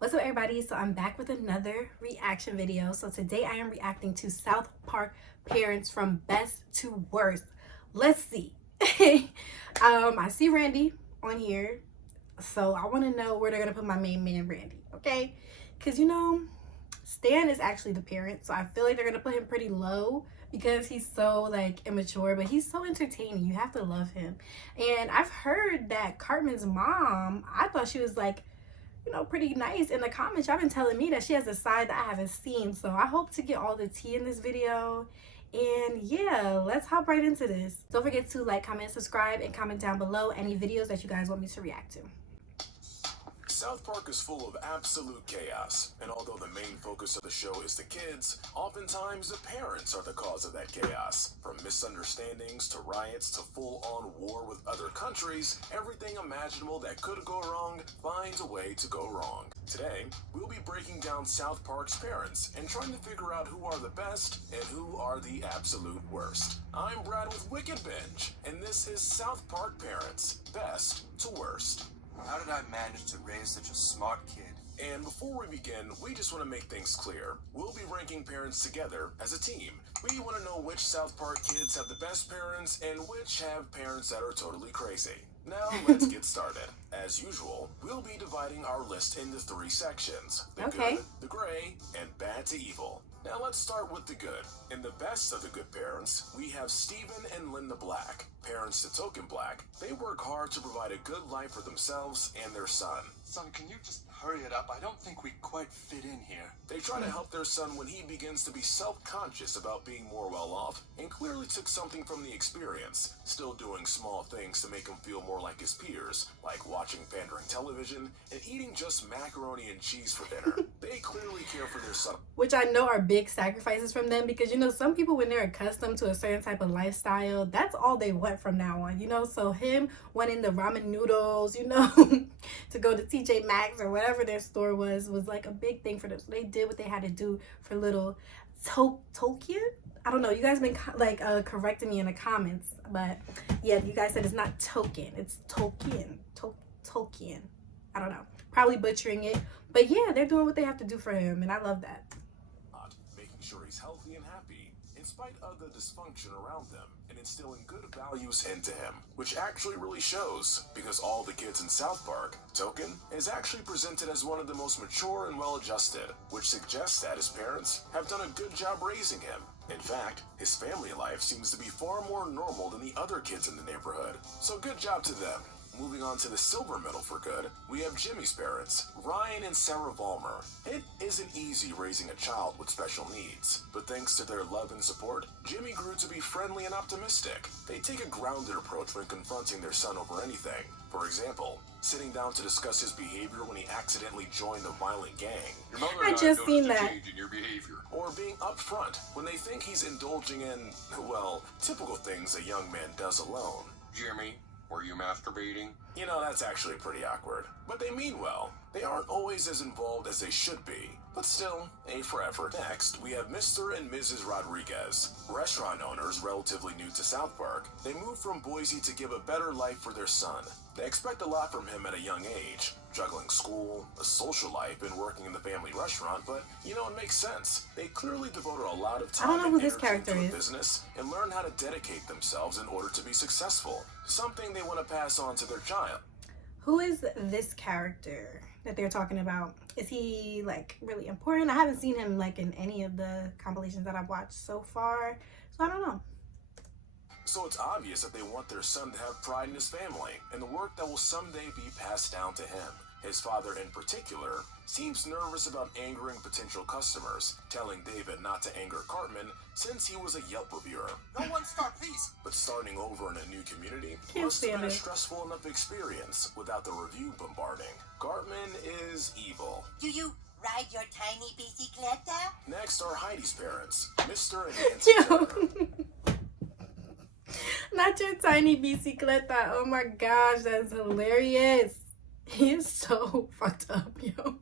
What's up, everybody? So I'm back with another reaction video. So today I am reacting to South Park parents from best to worst. Let's see. I see Randy on here, so I want to know where they're gonna put my main man Randy, okay? Because Stan is actually the parent, so I feel like they're gonna put him pretty low because he's so like immature, but he's so entertaining. You have to love him. And I've heard that Cartman's mom, I thought she was like, pretty nice. In the comments, y'all been telling me that she has a side that I haven't seen, so I hope to get all the tea in this video. And yeah, let's hop right into this. Don't forget to like, comment, subscribe, and comment down below any videos that you guys want me to react to. South Park is full of absolute chaos, and although the main focus of the show is the kids, oftentimes the parents are the cause of that chaos. From misunderstandings to riots to full-on war with other countries, everything imaginable that could go wrong finds a way to go wrong. Today, we'll be breaking down South Park's parents and trying to figure out who are the best and who are the absolute worst. I'm Brad with Wicked Binge, and this is South Park Parents, Best to Worst. How did I manage to raise such a smart kid? And before we begin, we just want to make things clear. We'll be ranking parents together as a team. We want to know which South Park kids have the best parents and which have parents that are totally crazy. Now let's get started. As usual, we'll be dividing our list into 3 sections. The good, the gray, and bad to evil. Now let's start with the good. In the best of the good parents, we have Steven and Linda Black. Parents to Token Black. They work hard to provide a good life for themselves and their son. Son, can you just hurry it up? I don't think we quite fit in here. They try to help their son when he begins to be self-conscious about being more well-off, and clearly took something from the experience, still doing small things to make him feel more like his peers, like watching pandering television and eating just macaroni and cheese for dinner. They clearly care for their son. Which I know are big sacrifices from them, because some people, when they're accustomed to a certain type of lifestyle, that's all they want from now on, so him wanting the ramen noodles, to go to TJ Maxx or whatever their store was like a big thing for them. So they did what they had to do for little Tolkien. I don't know, you guys been like correcting me in the comments, but yeah, you guys said it's not Token, it's Tolkien. Tolkien. I don't know, probably butchering it, but yeah, they're doing what they have to do for him, and I love that. Making sure he's healthy and happy in spite of the dysfunction around them, and instilling good values into him, which actually really shows, because all the kids in South Park, Token is actually presented as one of the most mature and well-adjusted, which suggests that his parents have done a good job raising him. In fact, his family life seems to be far more normal than the other kids in the neighborhood, so good job to them. Moving on to the silver medal for good, we have Jimmy's parents, Ryan and Sarah Vollmer. It isn't easy raising a child with special needs, but thanks to their love and support, Jimmy grew to be friendly and optimistic. They take a grounded approach when confronting their son over anything. For example, sitting down to discuss his behavior when he accidentally joined a violent gang. Your mother I and just seen noticed a that. change in your behavior. Or being upfront when they think he's indulging in, well, typical things a young man does alone. Jimmy, were you masturbating? That's actually pretty awkward. But they mean well. They aren't always as involved as they should be. But still, A for effort. Next, we have Mr. and Mrs. Rodriguez. Restaurant owners relatively new to South Park. They moved from Boise to give a better life for their son. They expect a lot from him at a young age. Juggling school, a social life, and working in the family restaurant, but it makes sense. They clearly devoted a lot of time and energy to the business and learned how to dedicate themselves in order to be successful. Something they want to pass on to their child. Who is this character that they're talking about? Is he like really important? I haven't seen him like in any of the compilations that I've watched so far, so I don't know. So it's obvious that they want their son to have pride in his family and the work that will someday be passed down to him. His father in particular seems nervous about angering potential customers, telling David not to anger Cartman since he was a Yelp reviewer. No one start, please. But starting over in a new community Can't must have stand been a it. stressful enough experience without the review bombarding. Cartman is evil. Do you ride your tiny bicicleta? Next are Heidi's parents, Mr. and Nancy Turner. Not your tiny bicicleta. Oh my gosh, that's hilarious. He is so fucked up, yo.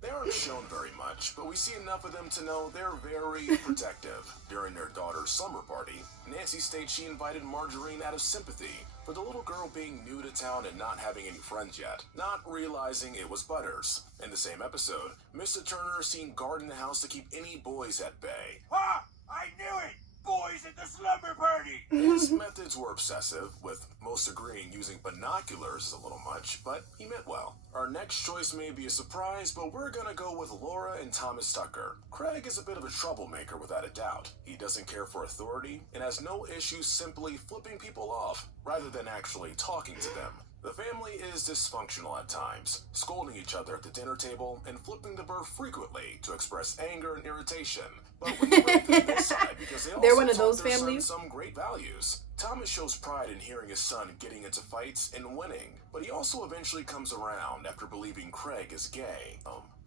They aren't shown shown very much, but we see enough of them to know they're very protective. During their daughter's summer party, Nancy states she invited Margarine out of sympathy for the little girl being new to town and not having any friends yet, not realizing it was Butters. In the same episode, Mr. Turner is seen guarding the house to keep any boys at bay. Ha! I knew it! Boys at the slumber party! His methods were obsessive, with most agreeing using binoculars is a little much, but he meant well. Our next choice may be a surprise, but we're gonna go with Laura and Thomas Tucker. Craig is a bit of a troublemaker without a doubt. He doesn't care for authority and has no issue simply flipping people off rather than actually talking to them. The family is dysfunctional at times, scolding each other at the dinner table and flipping the bird frequently to express anger and irritation. But we rate them this side because they They're also one of taught those their son families. some great values. Thomas shows pride in hearing his son getting into fights and winning, but he also eventually comes around after believing Craig is gay.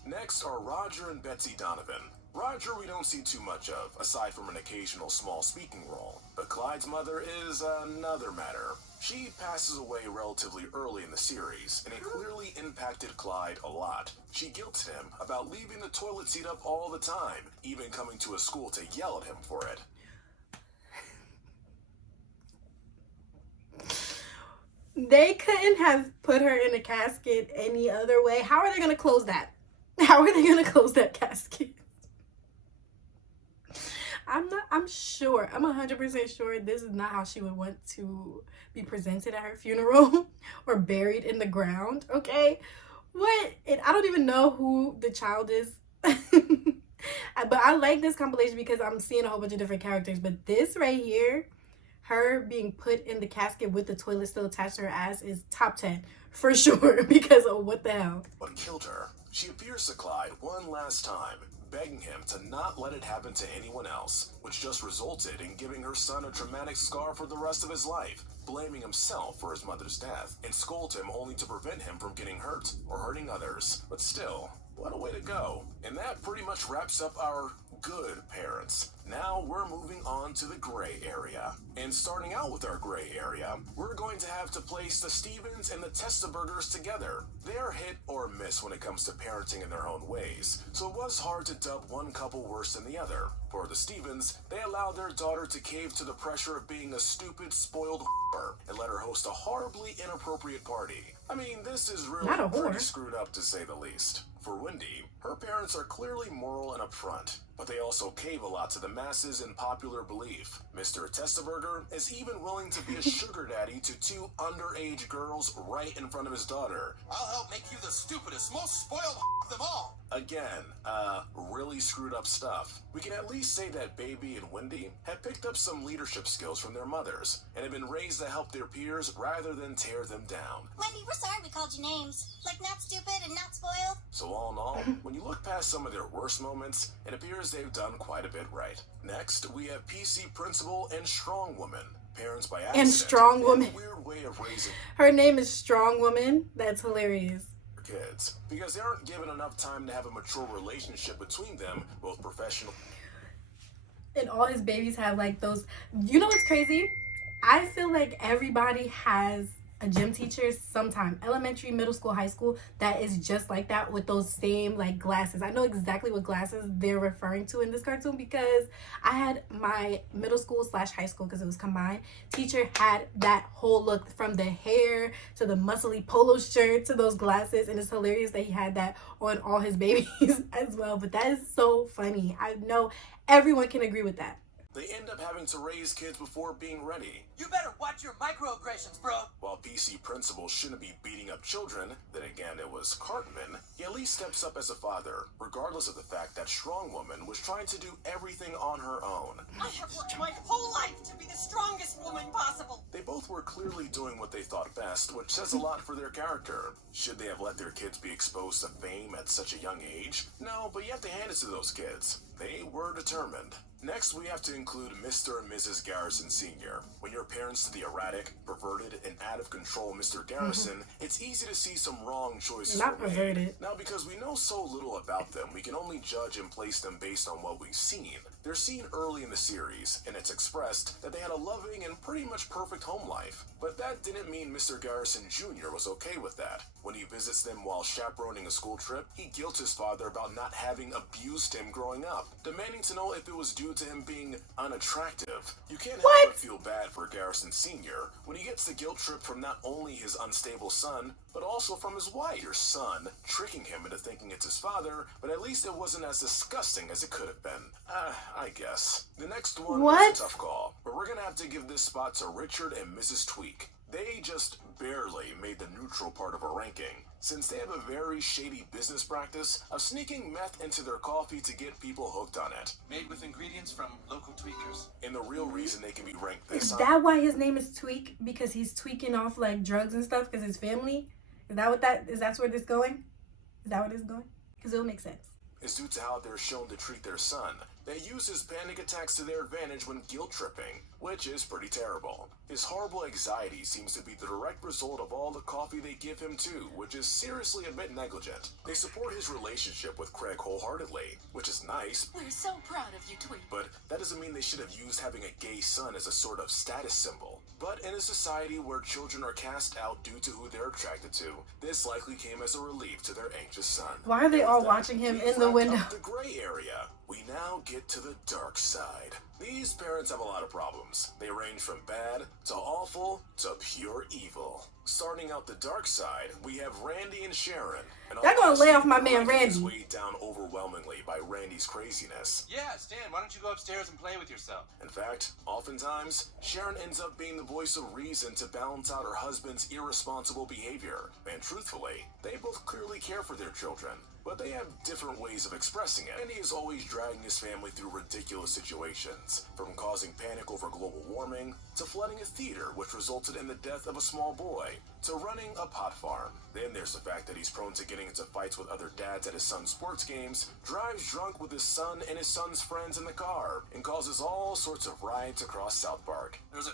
Next are Roger and Betsy Donovan. Roger we don't see too much of, aside from an occasional small speaking role. But Clyde's mother is another matter. She passes away relatively early in the series, and it clearly impacted Clyde a lot. She guilted him about leaving the toilet seat up all the time, even coming to a school to yell at him for it. They couldn't have put her in a casket any other way. How are they going to close that? How are they going to close that casket? I'm 100% sure this is not how she would want to be presented at her funeral or buried in the ground, okay? What? And I don't even know who the child is. But I like this compilation because I'm seeing a whole bunch of different characters. But this right here, her being put in the casket with the toilet still attached to her ass, is top 10 for sure because of what the hell. What killed her? She appears to Clyde one last time, begging him to not let it happen to anyone else, which just resulted in giving her son a traumatic scar for the rest of his life, blaming himself for his mother's death, and scold him only to prevent him from getting hurt or hurting others. But still, what a way to go. And that pretty much wraps up our good parents. Now we're moving on to the gray area. And starting out with our gray area, we're going to have to place the Stevens and the Testaburgers together. They're hit or miss when it comes to parenting in their own ways, so it was hard to dub one couple worse than the other. For the Stevens, they allowed their daughter to cave to the pressure of being a stupid, spoiled whore and let her host a horribly inappropriate party. I mean, this is really Not a whore. pretty screwed up to say the least. For Wendy, her parents are clearly moral and upfront, but they also cave a lot to the masses and popular belief. Mr. Testaburger is even willing to be a sugar daddy to two underage girls right in front of his daughter. I'll help make you the stupidest, most spoiled of them all. Again, really screwed up stuff. We can at least say that Baby and Wendy have picked up some leadership skills from their mothers and have been raised to help their peers rather than tear them down. Wendy, we're sorry we called you names. Like not stupid and not spoiled. So all in all, when you look past some of their worst moments, it appears they've done quite a bit right. Next, we have PC Principal and Strong Woman. Parents by accident. And Strong Woman. A weird way of raising Her name is Strong Woman. That's hilarious. kids because they aren't given enough time to have a mature relationship between them, both professional. And all his babies have like those. You know what's crazy? I feel like everybody has a gym teacher sometime, elementary, middle school, high school, that is just like that with those same like glasses. I know exactly what glasses they're referring to in this cartoon because I had my middle school / high school, because it was combined, teacher had that whole look from the hair to the muscly polo shirt to those glasses, and it's hilarious that he had that on all his babies as well. But that is so funny. I know everyone can agree with that. They end up having to raise kids before being ready. You better watch your microaggressions, bro. While PC Principal shouldn't be beating up children, then again it was Cartman, he at least steps up as a father, regardless of the fact that Strong Woman was trying to do everything on her own. I have worked my whole life to be the strongest woman possible. They both were clearly doing what they thought best, which says a lot for their character. Should they have let their kids be exposed to fame at such a young age? No, but you have to hand it to those kids. They were determined. Next, we have to include Mr. and Mrs. Garrison Sr. When you're parents to the erratic, perverted, and out-of-control Mr. Garrison, it's easy to see some wrong choices Not were made. perverted. Now, because we know so little about them, we can only judge and place them based on what we've seen. They're seen early in the series, and it's expressed that they had a loving and pretty much perfect home life. But that didn't mean Mr. Garrison Jr. was okay with that. When he visits them while chaperoning a school trip, he guilts his father about not having abused him growing up, demanding to know if it was due to him being unattractive. You can't help but feel bad for Garrison Sr. when he gets the guilt trip from not only his unstable son, but also from his wife. Your son, tricking him into thinking it's his father, but at least it wasn't as disgusting as it could have been. I guess. The next one was a tough call, but we're gonna have to give this spot to Richard and Mrs. Tweek. They just barely made the neutral part of a ranking, since they have a very shady business practice of sneaking meth into their coffee to get people hooked on it. Made with ingredients from local tweakers. And the real reason they can be ranked this high. Is that why his name is Tweek? Because he's tweaking off like drugs and stuff because his family? Is that what that is? That's where this going? Is that where this is going? Because it'll make sense. Is due to how they're shown to treat their son. They use his panic attacks to their advantage when guilt tripping, which is pretty terrible. His horrible anxiety seems to be the direct result of all the coffee they give him too, which is seriously a bit negligent. They support his relationship with Craig wholeheartedly, which is nice. We're so proud of you, Tweet. But that doesn't mean they should have used having a gay son as a sort of status symbol. But in a society where children are cast out due to who they're attracted to, this likely came as a relief to their anxious son. Why are they all watching him in the window? The gray area. We now get to the dark side. These parents have a lot of problems. They range from bad to awful to pure evil. Starting out the dark side, we have Randy and Sharon. And They're gonna lay off my man Randy is Randy. weighed down overwhelmingly by Randy's craziness. Yeah, Stan, why don't you go upstairs and play with yourself? In fact, oftentimes, Sharon ends up being the voice of reason to balance out her husband's irresponsible behavior. And truthfully, they both clearly care for their children, but they have different ways of expressing it. Randy is always dragging his family through ridiculous situations, from causing panic over global warming, to flooding a theater which resulted in the death of a small boy, to running a pot farm. Then there's the fact that he's prone to getting into fights with other dads at his son's sports games, drives drunk with his son and his son's friends in the car, and causes all sorts of riots across South Park. There's a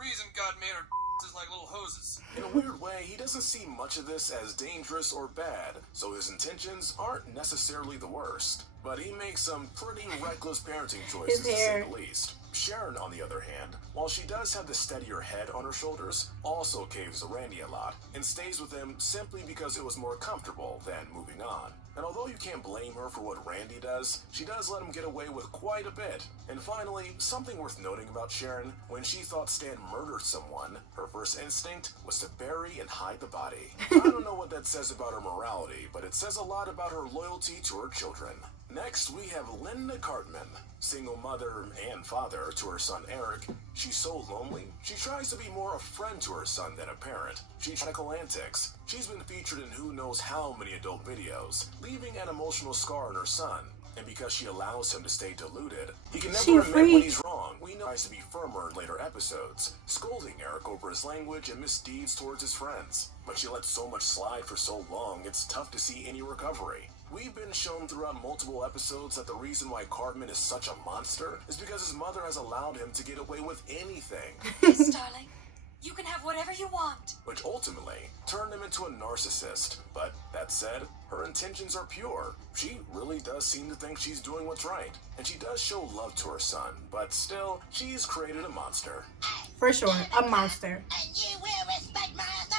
reason God made our like little hoses. In a weird way, he doesn't see much of this as dangerous or bad, so his intentions aren't necessarily the worst. But he makes some pretty reckless parenting choices, to say the least. Sharon, on the other hand, while she does have the steadier head on her shoulders, also caves to Randy a lot, and stays with him simply because it was more comfortable than moving on. And although you can't blame her for what Randy does, she does let him get away with quite a bit. And finally, something worth noting about Sharon, when she thought Stan murdered someone, her first instinct was to bury and hide the body. I don't know what that says about her morality, but it says a lot about her loyalty to her children. Next, we have Linda Cartman, single mother and father to her son Eric. She's so lonely, she tries to be more a friend to her son than a parent. She's radical antics. She's been featured in who knows how many adult videos, leaving an emotional scar on her son. And because she allows him to stay deluded, he can never admit when he's wrong. We know he tries to be firmer in later episodes, scolding Eric over his language and misdeeds towards his friends. But she lets so much slide for so long, it's tough to see any recovery. We've been shown throughout multiple episodes that the reason why Cartman is such a monster is because his mother has allowed him to get away with anything. Yes, darling. You can have whatever you want. Which ultimately turned him into a narcissist. But that said, her intentions are pure. She really does seem to think she's doing what's right. And she does show love to her son. But still, she's created a monster. For sure, a monster. And you will respect my authority.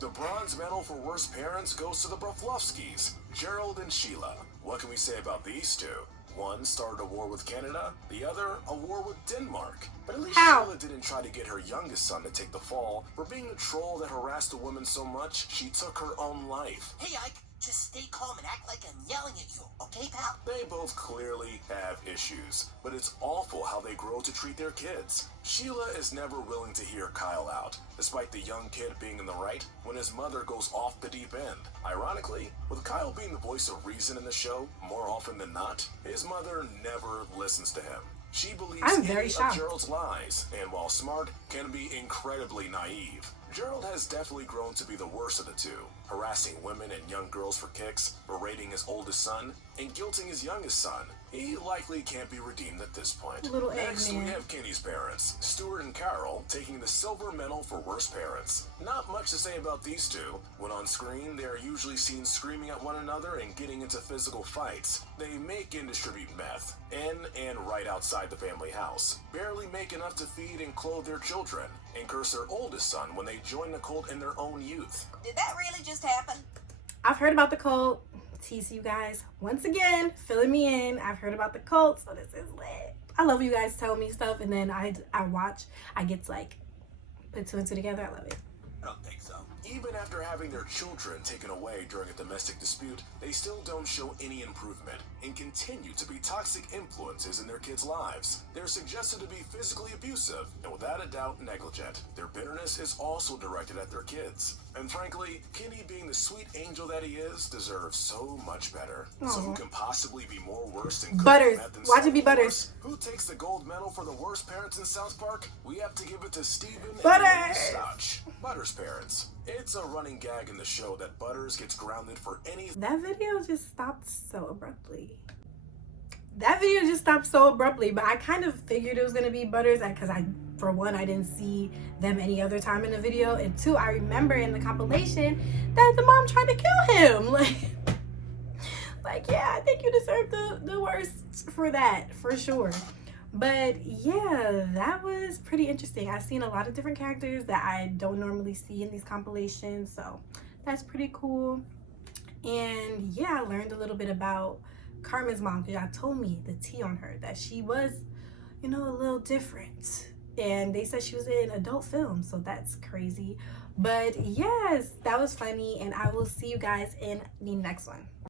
The bronze medal for worst parents goes to the Broflovskis, Gerald and Sheila. What can we say about these two? One started a war with Canada, the other a war with Denmark. But at least Sheila didn't try to get her youngest son to take the fall. For being the troll that harassed a woman so much, she took her own life. Hey, Ike, just stay calm and act like I'm yelling at you, okay, pal? They both clearly have issues, but it's awful how they grow to treat their kids. Sheila is never willing to hear Kyle out, despite the young kid being in the right when his mother goes off the deep end. Ironically, with Kyle being the voice of reason in the show, more often than not, his mother never listens to him. She believes any of Gerald's lies, and while smart, can be incredibly naive. Gerald has definitely grown to be the worst of the two. harassing women and young girls for kicks, berating his oldest son, and guilting his youngest son. He likely can't be redeemed at this point. Little Next, Eggman. we have Kenny's parents, Stuart and Carol, taking the silver medal for worst parents. Not much to say about these two. When on screen, they are usually seen screaming at one another and getting into physical fights. They make and distribute meth, in and right outside the family house, barely make enough to feed and clothe their children, and curse their oldest son when they join the cult in their own youth. Did that really just happen? I've heard about the cult. Tease you guys once again, filling me in. I've heard about the cult, so this is lit. I love you guys tell me stuff, and then I watch. I get to like put two and two together. I love it. I don't think so. Even after having their children taken away during a domestic dispute, they still don't show any improvement and continue to be toxic influences in their kids' lives. They're suggested to be physically abusive and without a doubt negligent. Their bitterness is also directed at their kids. And frankly, Kenny, being the sweet angel that he is, deserves so much better. So who can possibly be more worse than Butters. Meth than Watch it be Sally Butters. Who takes the gold medal for the worst parents in South Park? We have to give it to Steven and Butters. Lily Stotch. Butters' parents. It's a running gag in the show that Butters gets grounded for any That video just stopped so abruptly. That video just stopped so abruptly, but I kind of figured it was gonna be Butters because for one, I didn't see them any other time in the video, and two, I remember in the compilation that the mom tried to kill him. Like yeah, I think you deserve the worst for that, for sure. But yeah, that was pretty interesting. I've seen a lot of different characters that I don't normally see in these compilations, so that's pretty cool. And yeah, I learned a little bit about Carmen's mom, because y'all told me the tea on her, that she was, you know, a little different. And they said she was in adult films, so that's crazy. But yes, that was funny, and I will see you guys in the next one.